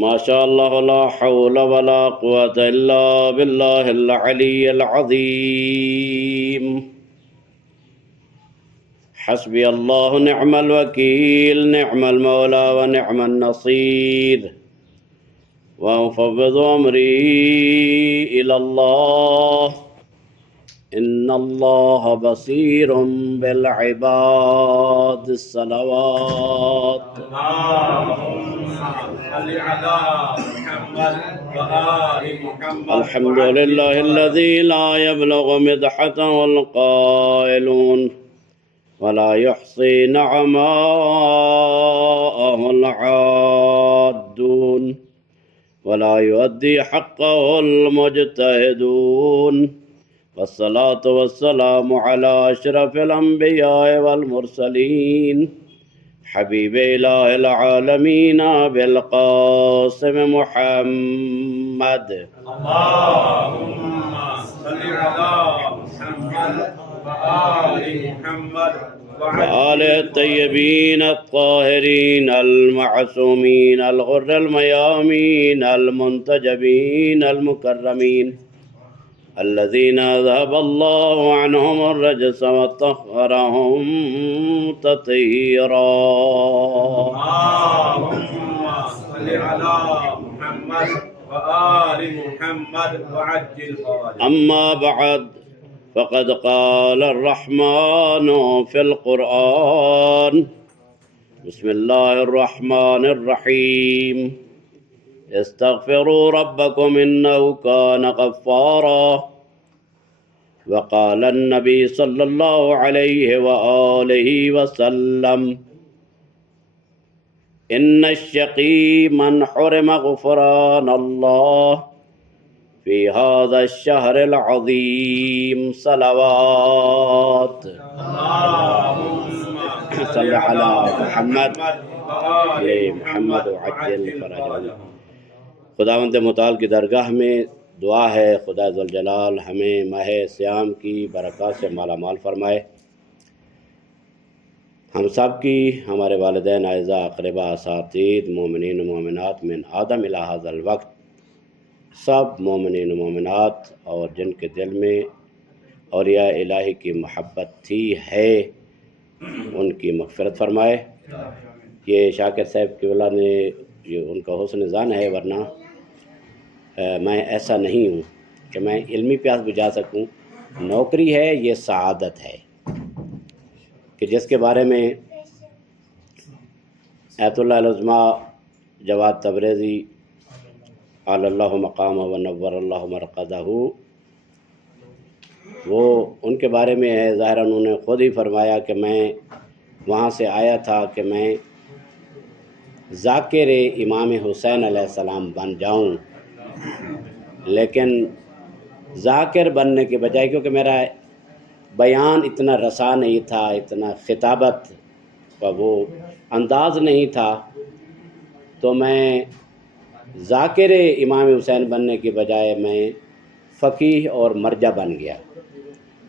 ما شاء الله لا حول ولا قوة إلا بالله العلي العظيم. حسبي الله نعم الوكيل نعم المولى ونعم النصير. وأفوض أمري إلى الله إن الله بصير بالعباد. الصلوات. اللهم صل على محمد وآل محمد. الحمد لله الذي لا يبلغ مدحته القائلون ولا يحصي نعماءه العادون ولا يؤدي حقه المجتهدون. والصلاة والسلام على أشرف الأنبياء والمرسلين حبيب إله العالمين بالقاسم محمد. اللهم صل على محمد وآل محمد وآل الطيبين الطاهرين المعصومين الغر الميامين المنتجبين المكرمين الذين ذهب الله عنهم الرجس وطهرهم تطهيرا. اللهم صل على محمد وآل محمد وعجل فرجهم. أما بعد فقد قال الرحمن في القرآن بسم الله الرحمن الرحيم استغفروا ربكم إنه كان غفارا. وقال النبي صلى الله عليه وآله وسلم إن الشقي من حرم غفران الله في هذا الشهر العظيم. صلوات. اللهم صل على محمد وآل محمد وعجل فرجهم. خداوند متعال کی درگاہ میں دعا ہے خدا ذوالجلال ہمیں ماہ صیام کی برکات سے مالا مال فرمائے. ہم سب کی، ہمارے والدین اعزاء اقربا اساتید مومنین و مومنات من آدم الی ھذا الوقت، سب مومنین و مومنات اور جن کے دل میں اولیاء الہی کی محبت تھی ہے ان کی مغفرت فرمائے. یہ شاکر صاحب کی اللہ نے یہ ان کا حسن ظن ہے، ورنہ میں ایسا نہیں ہوں کہ میں علمی پیاس بجھا سکوں. نوکری ہے، یہ سعادت ہے کہ جس کے بارے میں آیت اللہ العظمیٰ جواد تبریزی علی اللہ مقام و نور اللہ مرقدہ، وہ ان کے بارے میں ہے. ظاہر انہوں نے خود ہی فرمایا کہ میں وہاں سے آیا تھا کہ میں ذاکر امام حسین علیہ السلام بن جاؤں، لیکن ذاکر بننے کے بجائے کیونکہ میرا بیان اتنا رسا نہیں تھا، اتنا خطابت کا وہ انداز نہیں تھا، تو میں ذاکر امام حسین بننے کے بجائے میں فقیہ اور مرجع بن گیا.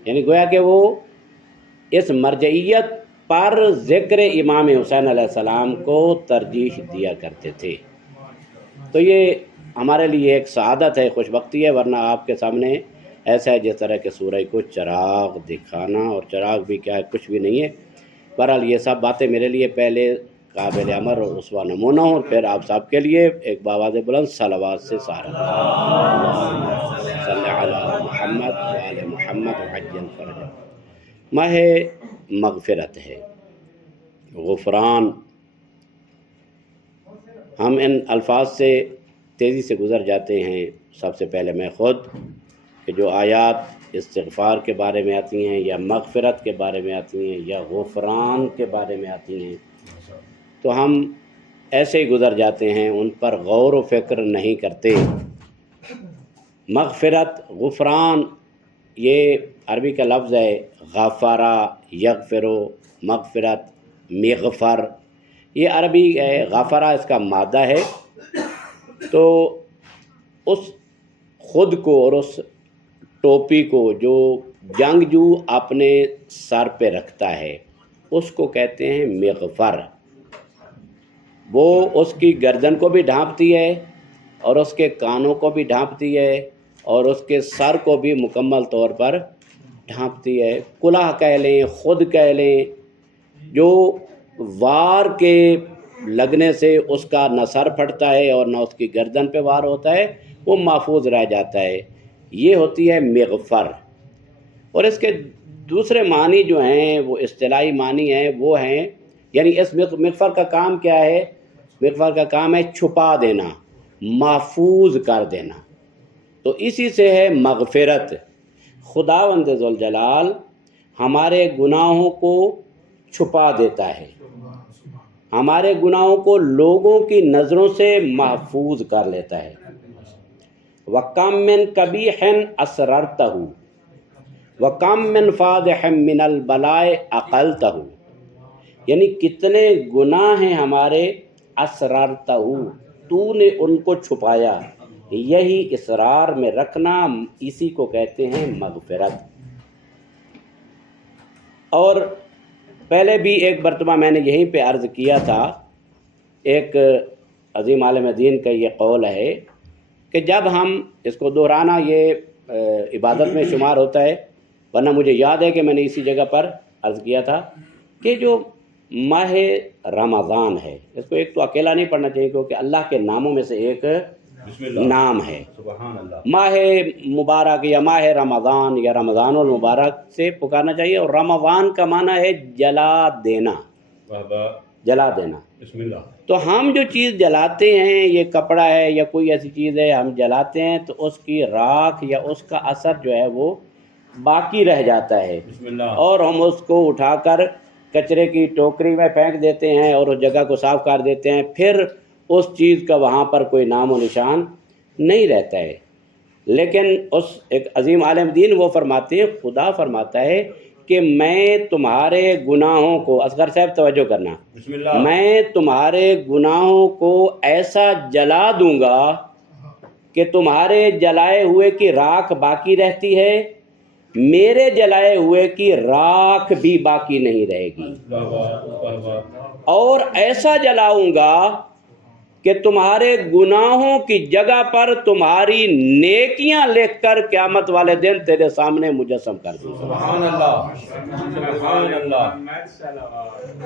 یعنی گویا کہ وہ اس مرجعیت پر ذکر امام حسین علیہ السلام کو ترجیح دیا کرتے تھے. تو یہ ہمارے لیے ایک سعادت ہے، خوش بختی ہے، ورنہ آپ کے سامنے ایسا ہے جس طرح کہ سورج کو چراغ دکھانا، اور چراغ بھی کیا ہے، کچھ بھی نہیں ہے. بہرحال یہ سب باتیں میرے لیے پہلے قابل عمل اور اسوہ نمونہ ہوں، پھر آپ سب کے لیے ایک باواز بلند صلوات سے سارا صلی علی محمد وآل محمد وعجل فرجہ. ماہ مغفرت ہے، غفران. ہم ان الفاظ سے تیزی سے گزر جاتے ہیں. سب سے پہلے میں خود کہ جو آیات استغفار کے بارے میں آتی ہیں یا مغفرت کے بارے میں آتی ہیں یا غفران کے بارے میں آتی ہیں، تو ہم ایسے ہی گزر جاتے ہیں، ان پر غور و فکر نہیں کرتے. مغفرت، غفران، یہ عربی کا لفظ ہے. غفرا، یغفرو، مغفرت، مغفر، یہ عربی ہے. غفرا اس کا مادہ ہے. تو اس خود کو اور اس ٹوپی کو جو جنگجو اپنے سر پہ رکھتا ہے اس کو کہتے ہیں مغفر. وہ اس کی گردن کو بھی ڈھانپتی ہے اور اس کے کانوں کو بھی ڈھانپتی ہے اور اس کے سر کو بھی مکمل طور پر ڈھانپتی ہے۔ کلہ کہہ لیں، خود کہہ لیں، جو وار کے لگنے سے اس کا نہ سر پھٹتا ہے اور نہ اس کی گردن پہ وار ہوتا ہے، وہ محفوظ رہ جاتا ہے۔ یہ ہوتی ہے مغفر۔ اور اس کے دوسرے معنی جو ہیں وہ اصطلاحی معنی ہیں، وہ ہیں یعنی اس مغفر کا کام کیا ہے؟ مغفر کا کام ہے چھپا دینا، محفوظ کر دینا۔ تو اسی سے ہے مغفرت۔ خداوند ذوالجلال ہمارے گناہوں کو چھپا دیتا ہے، ہمارے گناہوں کو لوگوں کی نظروں سے محفوظ کر لیتا ہے۔ وَكَمْ مِنْ قَبِيحٍ أَسْرَرْتَهُ وَكَمْ مِنْ فَاضِحٍ مِنَ الْبَلَاءِ أَقَلْتَهُ، یعنی کتنے گناہ ہیں ہمارے، اسررتہ، تو نے ان کو چھپایا۔ یہی اصرار میں رکھنا، اسی کو کہتے ہیں مغفرت۔ اور پہلے بھی ایک مرتبہ میں نے یہیں پہ عرض کیا تھا، ایک عظیم عالم دین کا یہ قول ہے کہ جب ہم اس کو دہرانا یہ عبادت میں شمار ہوتا ہے، ورنہ مجھے یاد ہے کہ میں نے اسی جگہ پر عرض کیا تھا کہ جو ماہ رمضان ہے، اس کو ایک تو اکیلا نہیں پڑھنا چاہیے کیونکہ اللہ کے ناموں میں سے ایک نام ہے۔ سبحان اللہ۔ ماہ مبارک یا ماہ رمضان یا رمضان المبارک سے پکارنا چاہیے۔ اور رمضان کا معنی ہے جلا دینا، جلا دینا۔ بسم اللہ۔ تو ہم جو چیز جلاتے ہیں، یہ کپڑا ہے یا کوئی ایسی چیز ہے ہم جلاتے ہیں، تو اس کی راکھ یا اس کا اثر جو ہے وہ باقی رہ جاتا ہے، بسم اللہ۔ اور ہم اس کو اٹھا کر کچرے کی ٹوکری میں پھینک دیتے ہیں اور اس جگہ کو صاف کر دیتے ہیں، پھر اس چیز کا وہاں پر کوئی نام و نشان نہیں رہتا ہے۔ لیکن اس ایک عظیم عالم دین وہ فرماتے ہیں، خدا فرماتا ہے کہ میں تمہارے گناہوں کو، اصغر صاحب توجہ کرنا، بسم اللہ۔ میں تمہارے گناہوں کو ایسا جلا دوں گا کہ تمہارے جلائے ہوئے کی راکھ باقی رہتی ہے، میرے جلائے ہوئے کی راکھ بھی باقی نہیں رہے گی، واہ واہ، واہ واہ۔ اور ایسا جلاؤں گا کہ تمہارے گناہوں کی جگہ پر تمہاری نیکیاں لکھ کر قیامت والے دن تیرے سامنے مجسم کر دوں گا۔ سبحان اللہ، سبحان اللہ۔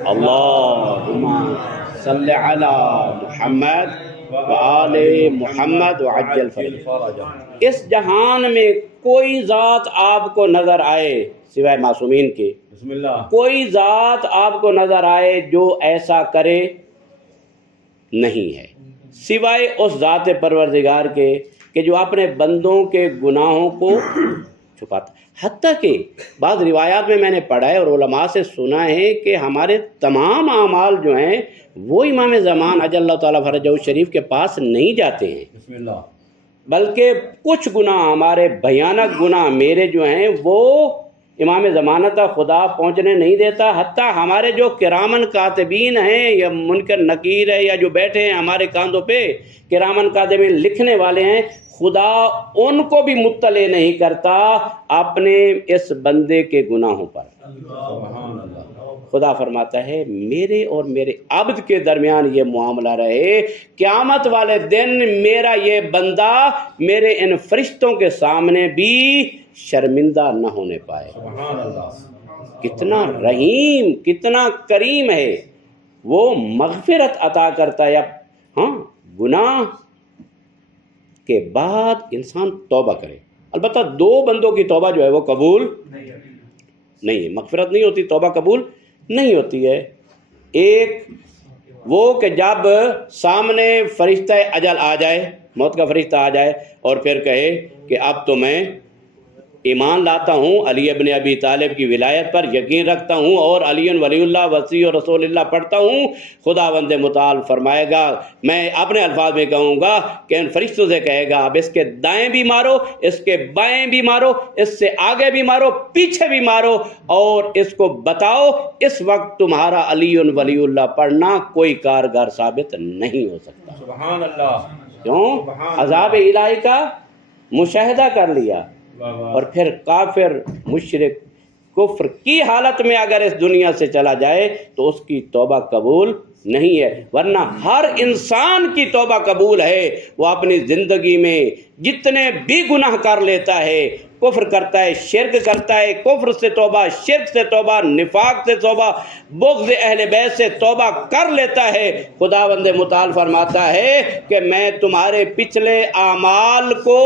اللہم صلی علی محمد وآل محمد وعجل فرجہ۔ اس جہان میں کوئی ذات آپ کو نظر آئے سوائے معصومین کے، بسم اللہ۔ کوئی ذات آپ کو نظر آئے جو ایسا کرے نہیں ہے، سوائے اس ذات پروردگار کے کہ جو اپنے بندوں کے گناہوں کو چھپاتا۔ حتیٰ کہ بعض روایات میں نے پڑھا ہے اور علماء سے سنا ہے کہ ہمارے تمام اعمال جو ہیں وہ امام زمان عجل اللہ تعالیٰ فرجہ شریف کے پاس نہیں جاتے ہیں، بسم اللہ۔ بلکہ کچھ گناہ ہمارے بھیانک گناہ میرے جو ہیں وہ امام زمانہ تک خدا پہنچنے نہیں دیتا۔ حتیٰ ہمارے جو کرامن کاتبین ہیں یا منکر نکیر ہے یا جو بیٹھے ہیں ہمارے کاندھوں پہ کرامن کاتبین لکھنے والے ہیں، خدا ان کو بھی مطلع نہیں کرتا اپنے اس بندے کے گناہوں پر۔ سبحان اللہ۔ خدا فرماتا ہے میرے اور میرے عبد کے درمیان یہ معاملہ رہے، قیامت والے دن میرا یہ بندہ میرے ان فرشتوں کے سامنے بھی شرمندہ نہ ہونے پائے۔ سبحان اللہ۔ کتنا رحیم، کتنا کریم ہے، وہ مغفرت عطا کرتا ہے۔ ہاں، گناہ کے بعد انسان توبہ کرے، البتہ دو بندوں کی توبہ جو ہے وہ قبول نہیں ہے، مغفرت نہیں ہوتی، توبہ قبول نہیں ہوتی ہے۔ ایک وہ کہ جب سامنے فرشتہ اجل آ جائے، موت کا فرشتہ آ جائے اور پھر کہے کہ اب تو میں ایمان لاتا ہوں، علی ابن ابی طالب کی ولایت پر یقین رکھتا ہوں اور علی ولی اللہ وصی اور رسول اللہ پڑھتا ہوں، خداوند متعال فرمائے گا، میں اپنے الفاظ میں کہوں گا کہ ان فرشتوں سے کہے گا اب اس کے دائیں بھی مارو، اس کے بائیں بھی مارو، اس سے آگے بھی مارو، پیچھے بھی مارو، اور اس کو بتاؤ اس وقت تمہارا علی ولی اللہ پڑھنا کوئی کارگر ثابت نہیں ہو سکتا۔ سبحان اللہ۔ کیوں؟ عذاب الہی کا مشاہدہ کر لیا، اور پھر کافر مشرک کفر کی حالت میں اگر اس دنیا سے چلا جائے تو اس کی توبہ قبول نہیں ہے، ورنہ ہر انسان کی توبہ قبول ہے۔ وہ اپنی زندگی میں جتنے بھی گناہ کر لیتا ہے، کفر کرتا ہے، شرک کرتا ہے، کفر سے توبہ، شرک سے توبہ، نفاق سے توبہ، بغض اہل بیت سے توبہ کر لیتا ہے، خداوند متعال فرماتا ہے کہ میں تمہارے پچھلے اعمال کو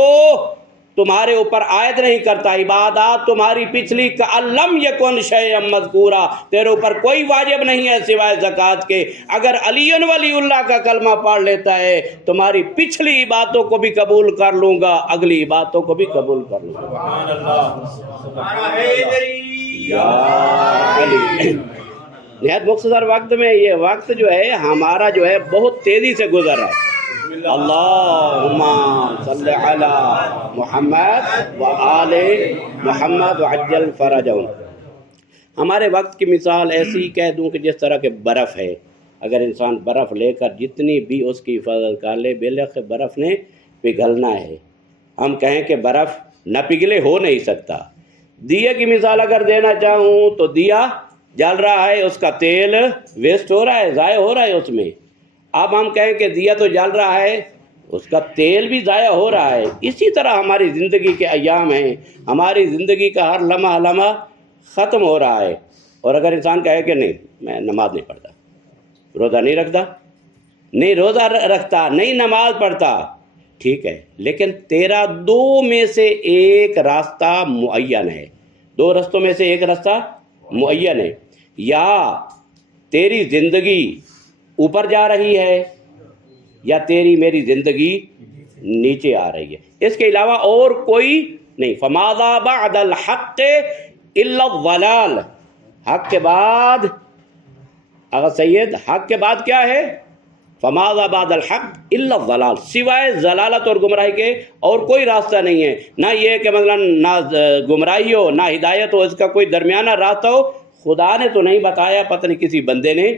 تمہارے اوپر عائد نہیں کرتا، عبادات تمہاری پچھلی کَأَلَّمْ یَکُنْ شَیْئًا مَذْکُورًا، تیرے اوپر کوئی واجب نہیں ہے سوائے زکوٰۃ کے۔ اگر علی ولی اللہ کا کلمہ پڑھ لیتا ہے، تمہاری پچھلی عبادتوں کو بھی قبول کر لوں گا، اگلی عبادتوں کو بھی قبول کر لوں گا۔ سبحان اللہ، سبحان یا علی۔ نہایت مختصر وقت میں یہ وقت جو ہے ہمارا جو ہے بہت تیزی سے گزر رہا ہے۔ اللہم صلی علی محمد وآل محمد وعجل فرجہم۔ ہمارے وقت کی مثال ایسی کہہ دوں کہ جس طرح کے برف ہے، اگر انسان برف لے کر جتنی بھی اس کی حفاظت کر لے، بالآخر برف نے پگھلنا ہے۔ ہم کہیں کہ برف نہ پگھلے ہو نہیں سکتا۔ دیے کی مثال اگر دینا چاہوں تو دیا جل رہا ہے، اس کا تیل ویسٹ ہو رہا ہے، ضائع ہو رہا ہے اس میں۔ اب ہم کہیں کہ دیا تو جل رہا ہے، اس کا تیل بھی ضائع ہو رہا ہے۔ اسی طرح ہماری زندگی کے ایام ہیں، ہماری زندگی کا ہر لمحہ لمحہ ختم ہو رہا ہے۔ اور اگر انسان کہے کہ نہیں میں نماز نہیں پڑھتا، روزہ نہیں رکھتا، نہیں روزہ رکھتا، نہیں نماز پڑھتا، ٹھیک ہے، لیکن تیرا دو میں سے ایک راستہ معین ہے، دو رستوں میں سے ایک راستہ معین ہے، یا تیری زندگی اوپر جا رہی ہے یا تیری میری زندگی نیچے آ رہی ہے، اس کے علاوہ اور کوئی نہیں۔ فَمَاذَا بَعْدَ الْحَقِّ إِلَّا الضَّلَالُ، حق کے بعد اگر سید حق کے بعد کیا ہے؟ فَمَاذَا بَعْدَ الْحَقِّ إِلَّا الضَّلَالُ، سوائے ضلالت اور گمراہی کے اور کوئی راستہ نہیں ہے۔ نہ یہ کہ مثلا نہ گمراہی ہو نہ ہدایت ہو، اس کا کوئی درمیانہ راستہ ہو، خدا نے تو نہیں بتایا، پتہ نہیں کسی بندے نے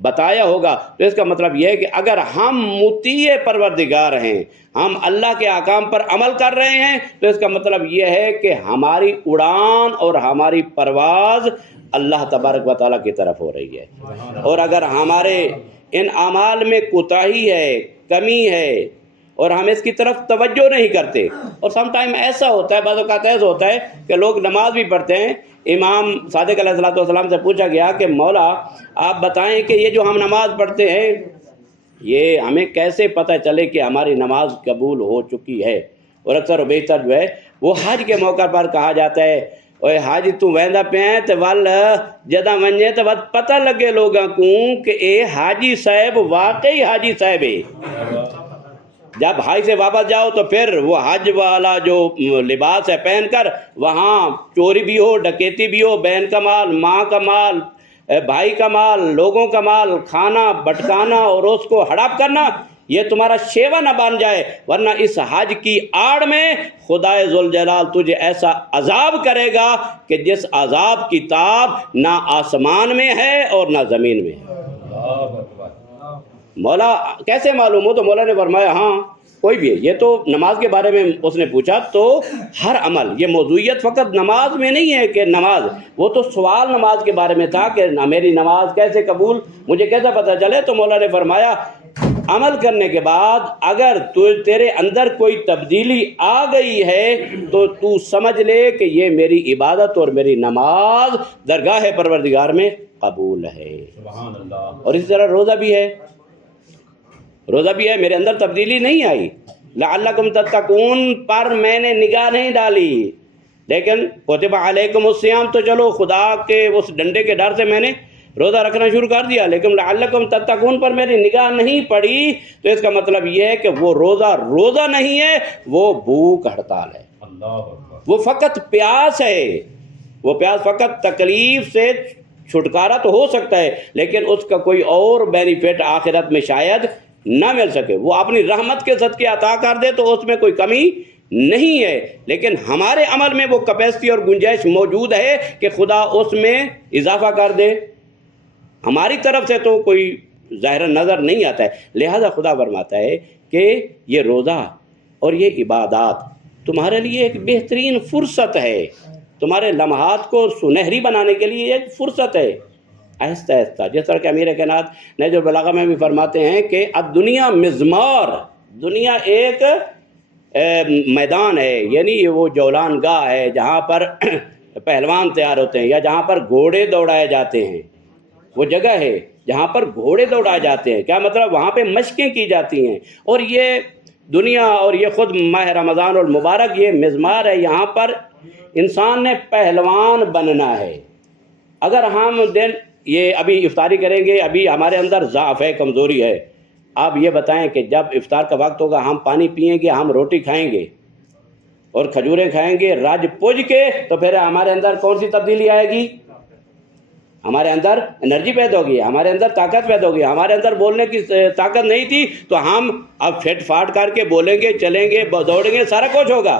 بتایا ہوگا۔ تو اس کا مطلب یہ ہے کہ اگر ہم مطیع پروردگار ہیں، ہم اللہ کے احکام پر عمل کر رہے ہیں، تو اس کا مطلب یہ ہے کہ ہماری اڑان اور ہماری پرواز اللہ تبارک و تعالیٰ کی طرف ہو رہی ہے۔ اور اگر ہمارے ان اعمال میں کوتاہی ہے، کمی ہے، اور ہم اس کی طرف توجہ نہیں کرتے، اور سم ٹائم ایسا ہوتا ہے، بعض اوقات ایسا ہوتا ہے کہ لوگ نماز بھی پڑھتے ہیں۔ امام صادق علیہ السلام سے پوچھا گیا کہ مولا آپ بتائیں کہ یہ جو ہم نماز پڑھتے ہیں، یہ ہمیں کیسے پتہ چلے کہ ہماری نماز قبول ہو چکی ہے؟ اور اکثر و بیشتر جو ہے وہ حج کے موقع پر کہا جاتا ہے، اوے حج تو ویندا پیا تے ول جداں ونجے تے پتہ لگے لوگاں کو کہ اے حاجی صاحب واقعی حاجی صاحب ہے۔ جب حج سے واپس جاؤ تو پھر وہ حج والا جو لباس ہے پہن کر وہاں چوری بھی ہو، ڈکیتی بھی ہو، بہن کا مال، ماں کا مال، بھائی کا مال، لوگوں کا مال کھانا، بٹکانا اور اس کو ہڑپ کرنا، یہ تمہارا شیوا نہ بن جائے، ورنہ اس حج کی آڑ میں خدائے ذوالجلال تجھے ایسا عذاب کرے گا کہ جس عذاب کی تاب نہ آسمان میں ہے اور نہ زمین میں ہے۔ مولا کیسے معلوم ہو؟ تو مولا نے فرمایا ہاں کوئی بھی ہے، یہ تو نماز کے بارے میں اس نے پوچھا، تو ہر عمل، یہ موضوعیت فقط نماز میں نہیں ہے کہ نماز، وہ تو سوال نماز کے بارے میں تھا کہ میری نماز کیسے قبول، مجھے کیسا پتہ چلے؟ تو مولا نے فرمایا عمل کرنے کے بعد اگر تیرے اندر کوئی تبدیلی آ گئی ہے تو تو سمجھ لے کہ یہ میری عبادت اور میری نماز درگاہ پروردگار میں قبول ہے۔ سبحان اللہ۔ اور اسی طرح روزہ بھی ہے، روزہ بھی ہے، میرے اندر تبدیلی نہیں آئی، لعلکم تتقون پر میں نے نگاہ نہیں ڈالی، لیکن کتب علیکم الصیام تو چلو خدا کے اس ڈنڈے کے ڈر سے میں نے روزہ رکھنا شروع کر دیا، لیکن لعلکم تتقون پر میری نگاہ نہیں پڑی، تو اس کا مطلب یہ ہے کہ وہ روزہ نہیں ہے، وہ بھوک ہڑتال ہے، اللہ اکبر۔ وہ فقط پیاس ہے، وہ پیاس فقط تکلیف سے چھٹکارا تو ہو سکتا ہے لیکن اس کا کوئی اور بینیفٹ آخرت میں شاید نہ مل سکے، وہ اپنی رحمت کے صدقے عطا کر دے تو اس میں کوئی کمی نہیں ہے، لیکن ہمارے عمل میں وہ کیپیسٹی اور گنجائش موجود ہے کہ خدا اس میں اضافہ کر دے، ہماری طرف سے تو کوئی ظاہر نظر نہیں آتا ہے۔ لہذا خدا فرماتا ہے کہ یہ روزہ اور یہ عبادات تمہارے لیے ایک بہترین فرصت ہے، تمہارے لمحات کو سنہری بنانے کے لیے ایک فرصت ہے۔ آہستہ آہستہ، جس طرح کہ امیر کائنات نہج البلاغہ میں بھی فرماتے ہیں کہ الدنیا مزمار، دنیا ایک میدان ہے، یعنی یہ وہ جولان گاہ ہے جہاں پر پہلوان تیار ہوتے ہیں، یا جہاں پر گھوڑے دوڑائے جاتے ہیں، وہ جگہ ہے جہاں پر گھوڑے دوڑائے جاتے ہیں۔ کیا مطلب؟ وہاں پہ مشقیں کی جاتی ہیں، اور یہ دنیا اور یہ خود ماہ رمضان المبارک یہ مزمار ہے، یہاں پر انسان نے پہلوان بننا ہے۔ اگر ہم یہ ابھی افطاری کریں گے، ابھی ہمارے اندر ضعف ہے، کمزوری ہے، آپ یہ بتائیں کہ جب افطار کا وقت ہوگا ہم پانی پئیں گے، ہم روٹی کھائیں گے اور کھجوریں کھائیں گے رج پوج کے، تو پھر ہمارے اندر کون سی تبدیلی آئے گی؟ ہمارے اندر انرجی پیدا ہوگی، ہمارے اندر طاقت پیدا ہوگی۔ ہمارے اندر بولنے کی طاقت نہیں تھی تو ہم اب پھٹ پھاٹ کر کے بولیں گے، چلیں گے، دوڑیں گے، سارا کچھ ہوگا۔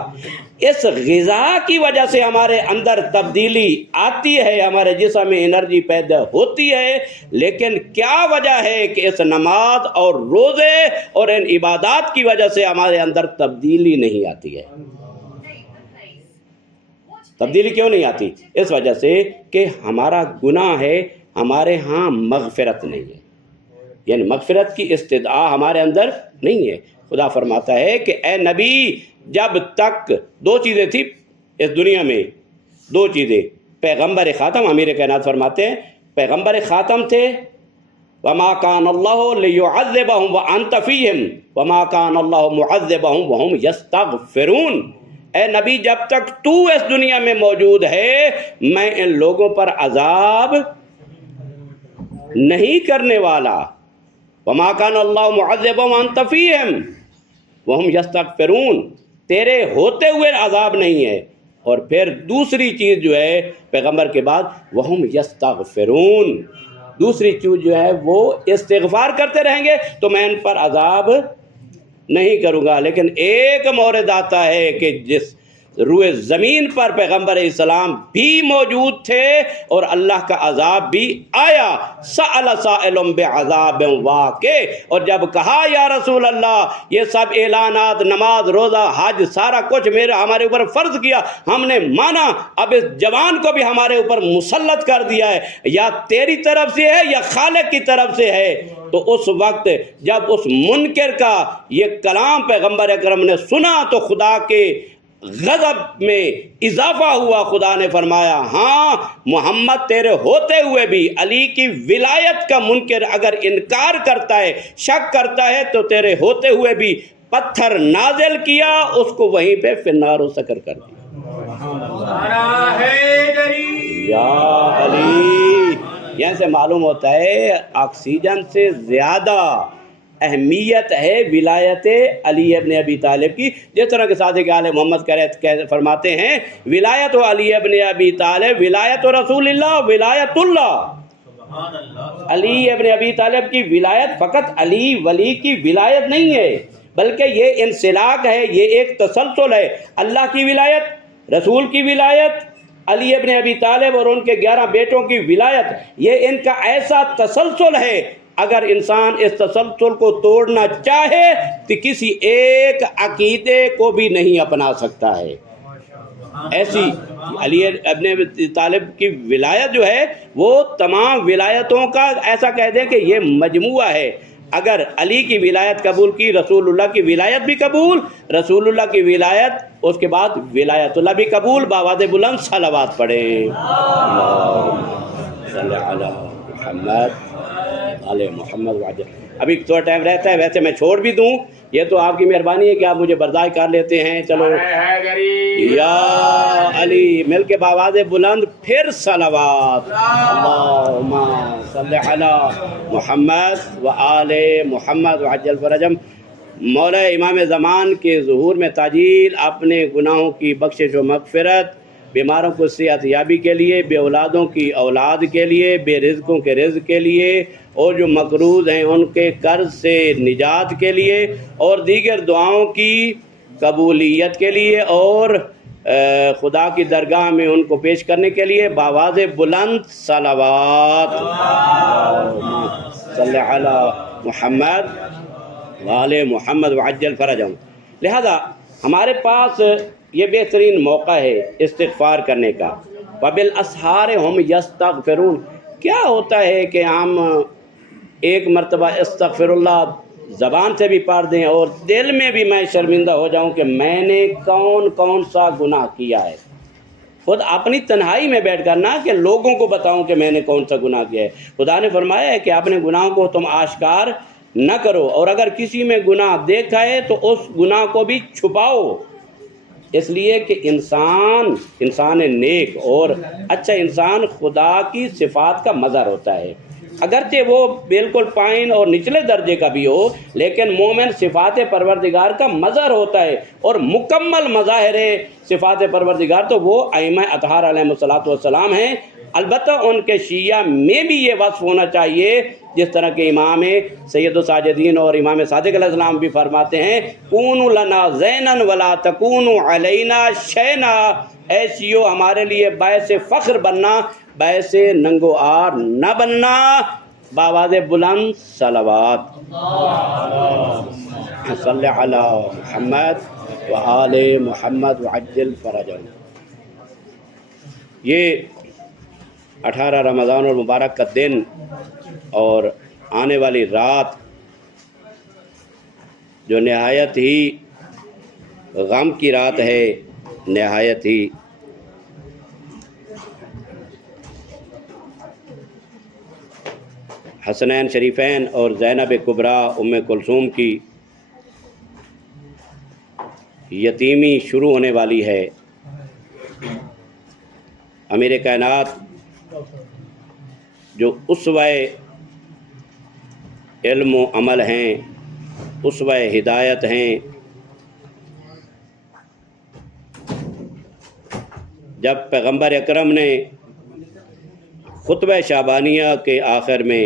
اس غذا کی وجہ سے ہمارے اندر تبدیلی آتی ہے، ہمارے جسم میں انرجی پیدا ہوتی ہے، لیکن کیا وجہ ہے کہ اس نماز اور روزے اور ان عبادات کی وجہ سے ہمارے اندر تبدیلی نہیں آتی ہے؟ تبدیلی کیوں نہیں آتی؟ اس وجہ سے کہ ہمارا گناہ ہے، ہمارے ہاں مغفرت نہیں ہے، یعنی مغفرت کی استدعا ہمارے اندر نہیں ہے۔ خدا فرماتا ہے کہ اے نبی، جب تک دو چیزیں تھیں اس دنیا میں، دو چیزیں، پیغمبر خاتم، امیر کائنات فرماتے ہیں پیغمبر خاتم تھے، وما کان اللہ لیعذبہم وانت فیہم وما کان اللہ معذبہم وہم یستغفرون۔ اے نبی، جب تک تو اس دنیا میں موجود ہے میں ان لوگوں پر عذاب نہیں کرنے والا، وما کان اللہ معذبہم وانت فیہم وہم یستغفرون، تیرے ہوتے ہوئے عذاب نہیں ہے۔ اور پھر دوسری چیز جو ہے پیغمبر کے بعد وہم یستغفرون، دوسری چیز جو ہے وہ استغفار کرتے رہیں گے تو میں ان پر عذاب نہیں کروں گا۔ لیکن ایک مورد آتا ہے کہ جس روئے زمین پر پیغمبر اسلام بھی موجود تھے اور اللہ کا عذاب بھی آیا، سأل سائل بعذاب واقع، اور جب کہا یا رسول اللہ یہ سب اعلانات، نماز، روزہ، حج، سارا کچھ ہمارے اوپر فرض کیا، ہم نے مانا، اب اس جوان کو بھی ہمارے اوپر مسلط کر دیا ہے، یا تیری طرف سے ہے یا خالق کی طرف سے ہے، تو اس وقت جب اس منکر کا یہ کلام پیغمبر اکرم نے سنا تو خدا کے غضب میں اضافہ ہوا۔ خدا نے فرمایا ہاں محمد تیرے ہوتے ہوئے بھی علی کی ولایت کا منکر اگر انکار کرتا ہے، شک کرتا ہے، تو تیرے ہوتے ہوئے بھی پتھر نازل کیا، اس کو وہیں پہ فنار و سکر کر دیا۔ یا علی، یہاں سے معلوم ہوتا ہے آکسیجن سے زیادہ اہمیت ہے ولایت علی ابن ابی طالب کی، جس طرح کے ساتھ آل محمد فرماتے ہیں ولایت علی ابن ابی طالب ولایت رسول اللہ ولایت اللہ۔ علی ابن ابی طالب کی ولایت فقط علی ولی کی ولایت نہیں ہے، بلکہ یہ انسلاک ہے، یہ ایک تسلسل ہے۔ اللہ کی ولایت، رسول کی ولایت، علی ابن ابی طالب اور ان کے 11 بیٹوں کی ولایت، یہ ان کا ایسا تسلسل ہے، اگر انسان اس تسلسل کو توڑنا چاہے تو کسی ایک عقیدے کو بھی نہیں اپنا سکتا ہے۔ ایسی علی ابن ابی طالب کی ولایت جو ہے وہ تمام ولایتوں کا ایسا کہہ دیں کہ یہ مجموعہ ہے۔ اگر علی کی ولایت قبول کی، رسول اللہ کی ولایت بھی قبول، رسول اللہ کی ولایت اس کے بعد ولایت اللہ بھی قبول۔ بآواز بلند صلوات پڑھیں، صلی علی محمد علیہ محمد وعجل۔ ابھی تھوڑا ٹائم رہتا ہے، ویسے میں چھوڑ بھی دوں، یہ تو آپ کی مہربانی ہے کہ آپ مجھے برداشت کر لیتے ہیں۔ چلو یا علی مل کے بآواز بلند پھر صلوات، اللہم صلی علی محمد وآل محمد وعجل فرجہم۔ مولا امام زمان کے ظہور میں تاجیل، اپنے گناہوں کی بخشش و مغفرت، بیماروں کو صحت یابی کے لیے، بے اولادوں کی اولاد کے لیے، بے رزقوں کے رزق کے لیے، اور جو مقروض ہیں ان کے قرض سے نجات کے لیے، اور دیگر دعاؤں کی قبولیت کے لیے، اور خدا کی درگاہ میں ان کو پیش کرنے کے لیے بآواز بلند صلوات، صلی علی محمد وآل محمد وعجل فرجہم۔ لہذا ہمارے پاس یہ بہترین موقع ہے استغفار کرنے کا۔ وبالاسحار ہم یستغفرون، کیا ہوتا ہے کہ ہم ایک مرتبہ استغفر اللہ زبان سے بھی پڑھ دیں اور دل میں بھی میں شرمندہ ہو جاؤں کہ میں نے کون کون سا گناہ کیا ہے، خود اپنی تنہائی میں بیٹھ کر، نہ کہ لوگوں کو بتاؤں کہ میں نے کون سا گناہ کیا ہے۔ خدا نے فرمایا ہے کہ اپنے گناہوں کو تم آشکار نہ کرو، اور اگر کسی میں گناہ دیکھا ہے تو اس گناہ کو بھی چھپاؤ، اس لیے کہ انسان نیک اور اچھا انسان خدا کی صفات کا مظہر ہوتا ہے، اگرچہ وہ بالکل پائن اور نچلے درجے کا بھی ہو، لیکن مومن صفات پروردگار کا مظہر ہوتا ہے، اور مکمل مظاہر صفات پروردگار تو وہ ائمہ اطہار علیہ السلام ہیں۔ البتہ ان کے شیعہ میں بھی یہ وصف ہونا چاہیے، جس طرح کہ امام سید الساجدین اور امام صادق علیہ السلام بھی فرماتے ہیں، کونوا لنا زینا ولا تکونوا علینا شینا، اے شیعو ہمارے لیے باعث فخر بننا، باعث ننگو آر نہ بننا، بآواز بلند صلوات صلی علی محمد وآل محمد وعجل فرجهم۔ یہ 18 رمضان المبارک کا دن اور آنے والی رات جو نہایت ہی غم کی رات ہے، نہایت ہی حسنین شریفین اور زینب کبریٰ ام کلثوم کی یتیمی شروع ہونے والی ہے۔ امیر کائنات جو اسوہ علم و عمل ہیں، اسوہ ہدایت ہیں، جب پیغمبر اکرم نے خطبہ شعبانیہ کے آخر میں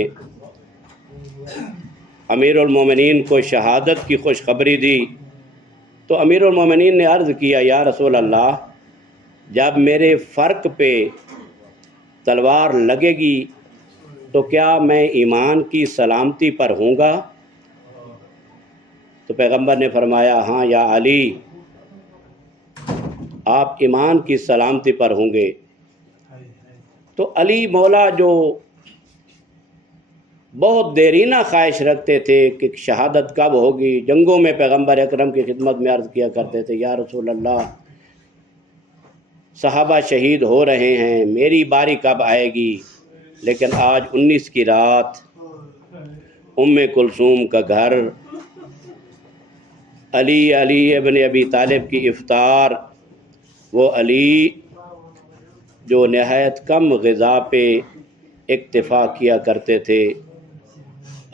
امیر المومنین کو شہادت کی خوشخبری دی تو امیر المومنین نے عرض کیا، یا رسول اللہ، جب میرے فرق پہ تلوار لگے گی تو کیا میں ایمان کی سلامتی پر ہوں گا؟ تو پیغمبر نے فرمایا، ہاں یا علی، آپ ایمان کی سلامتی پر ہوں گے۔ تو علی مولا جو بہت دیرینہ خواہش رکھتے تھے کہ شہادت کب ہوگی، جنگوں میں پیغمبر اکرم کی خدمت میں عرض کیا کرتے تھے، یا رسول اللہ، صحابہ شہید ہو رہے ہیں، میری باری کب آئے گی؟ لیکن آج 19 کی رات ام کلثوم کا گھر، علی ابن ابی طالب کی افطار، وہ علی جو نہایت کم غذا پہ اکتفا کیا کرتے تھے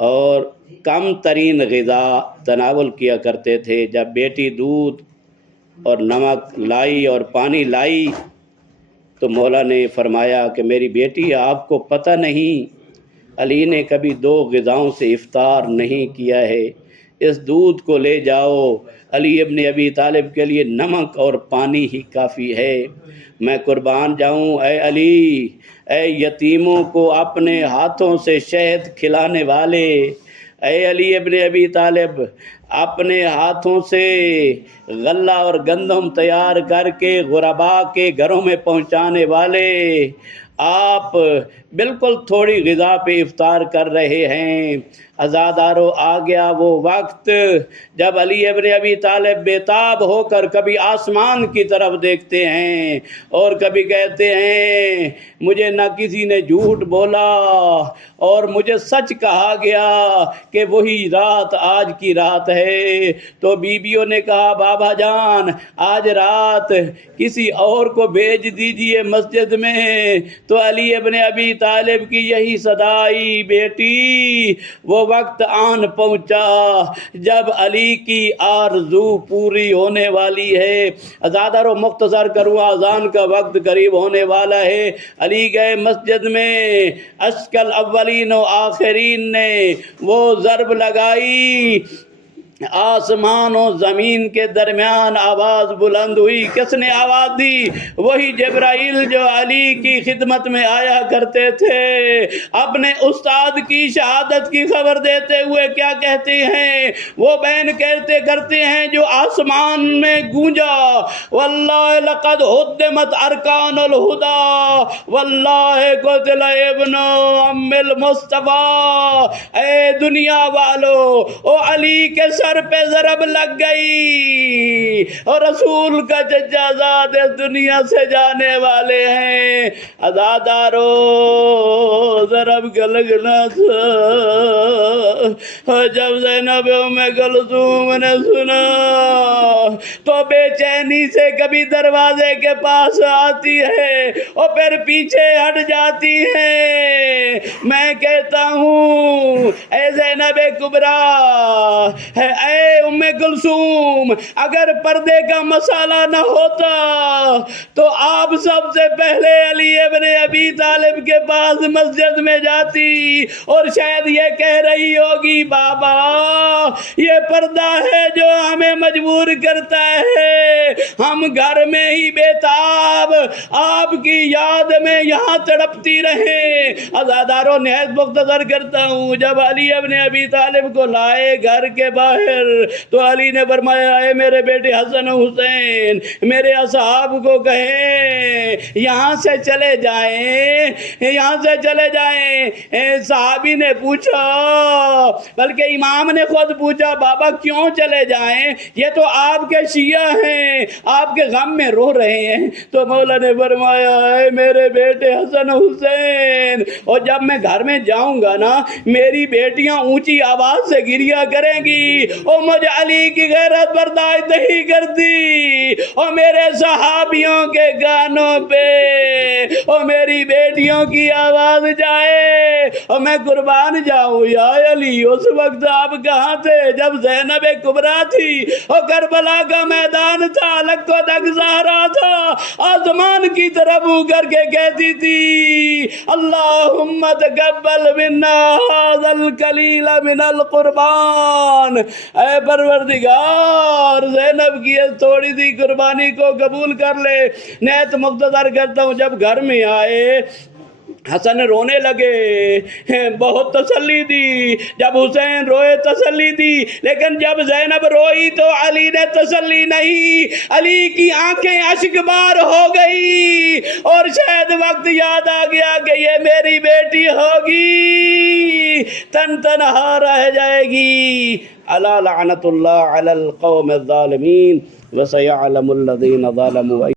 اور کم ترین غذا تناول کیا کرتے تھے، جب بیٹی دودھ اور نمک لائی اور پانی لائی تو مولا نے فرمایا کہ میری بیٹی، آپ کو پتہ نہیں علی نے کبھی 2 غذاؤں سے افطار نہیں کیا ہے، اس دودھ کو لے جاؤ، علی ابن ابی طالب کے لیے نمک اور پانی ہی کافی ہے۔ میں قربان جاؤں، اے علی، اے یتیموں کو اپنے ہاتھوں سے شہد کھلانے والے، اے علی ابن ابی طالب، اپنے ہاتھوں سے غلہ اور گندم تیار کر کے غرباء کے گھروں میں پہنچانے والے، آپ بالکل تھوڑی غذا پہ افطار کر رہے ہیں۔ عزادارو، آ گیا وہ وقت جب علی ابن ابی طالب بےتاب ہو کر کبھی آسمان کی طرف دیکھتے ہیں اور کبھی کہتے ہیں، مجھے نہ کسی نے جھوٹ بولا اور مجھے سچ کہا گیا کہ وہی رات آج کی رات ہے۔ تو بیویوں نے کہا، بابا جان، آج رات کسی اور کو بھیج دیجئے مسجد میں۔ تو علی ابن ابی طالب کی یہی صدا آئی، بیٹی، وہ وقت آن پہنچا جب علی کی آرزو پوری ہونے والی ہے۔ عزادارو، مختصر کروں، اذان کا وقت قریب ہونے والا ہے۔ علی گئے مسجد میں، اشکل اولین و آخرین نے وہ ضرب لگائی آسمان و زمین کے درمیان آواز بلند ہوئی. کس نے آواز دی؟ وہی جبرائیل جو علی کی خدمت میں آیا کرتے تھے. اپنے استاد کی شہادت کی خبر دیتے ہوئے کیا کہتے ہیں؟ وہ بین کہتے کرتے ہیں جو آسمان میں گونجا، واللہ لقد حدمت ارکان الہدا واللہ قتل ابن ام المصطفیٰ. اے دنیا والو، او علی کے سر پہ ضرب لگ گئی اور رسول کا چچا زاد اس دنیا سے جانے والے ہیں. عزادارو، ضرب کا لگنا تھا. جب زینب ام کلثوم نے سنا تو بے چینی سے کبھی دروازے کے پاس آتی ہے اور پھر پیچھے ہٹ جاتی ہے. میں کہتا ہوں اے زینب کبریٰ، اے ام کلثوم، اگر پردے کا مسئلہ نہ ہوتا تو آپ سب سے پہلے علی ابن ابی طالب کے پاس مسجد میں جاتی اور شاید یہ کہہ رہی ہوگی، بابا یہ پردہ ہے جو ہمیں مجبور کرتا ہے ہم گھر میں ہی بیتاب آپ کی یاد میں یہاں تڑپتی رہیں. عزاداروں، نہایت مختصر کرتا ہوں. جب علی ابن ابی طالب کو لائے گھر کے باہر تو علی نے فرمایا، اے میرے بیٹے حسن و حسین، میرے اصحاب کو کہیں یہاں سے چلے جائیں، یہاں سے چلے جائیں. صحابی نے پوچھا، بلکہ امام نے خود پوچھا، بابا کیوں چلے جائیں؟ یہ تو آپ کے شیعہ ہیں، آپ کے غم میں رو رہے ہیں. تو مولا نے فرمایا، اے میرے بیٹے حسن و حسین، اور جب میں گھر میں جاؤں گا نا، میری بیٹیاں اونچی آواز سے گریا کریں گی اور مجھے علی کی غیرت برداشت نہیں کرتی، اور میرے صحابیوں کے گانوں پہ اور میری بیٹیوں کی آواز جائے اور میں قربان جاؤں. یا علی، اس وقت آپ کہاں تھے جب زینب کبریٰ تھی اور کربلا کا میدان تھا، لکو تک زہرا تھا، آسمان کی طرف منہ کر کے کہتی تھی، اللہم تقبل منا ھذا القلیل من القربان. اے پروردگار، زینب کی اس تھوڑی سی قربانی کو قبول کر لے. نیت مختصر کرتا ہوں. جب گھر میں آئے حسن رونے لگے، بہت تسلی دی. جب حسین روئے تسلی دی، لیکن جب زینب روئی تو علی نے تسلی نہیں. علی کی آنکھیں اشک بار ہو گئی اور شاید وقت یاد آ گیا کہ یہ میری بیٹی ہوگی، تن تنہا رہ جائے گی. الا لعنت اللہ علی القوم الظالمین وسیعلم الذین ظلموا.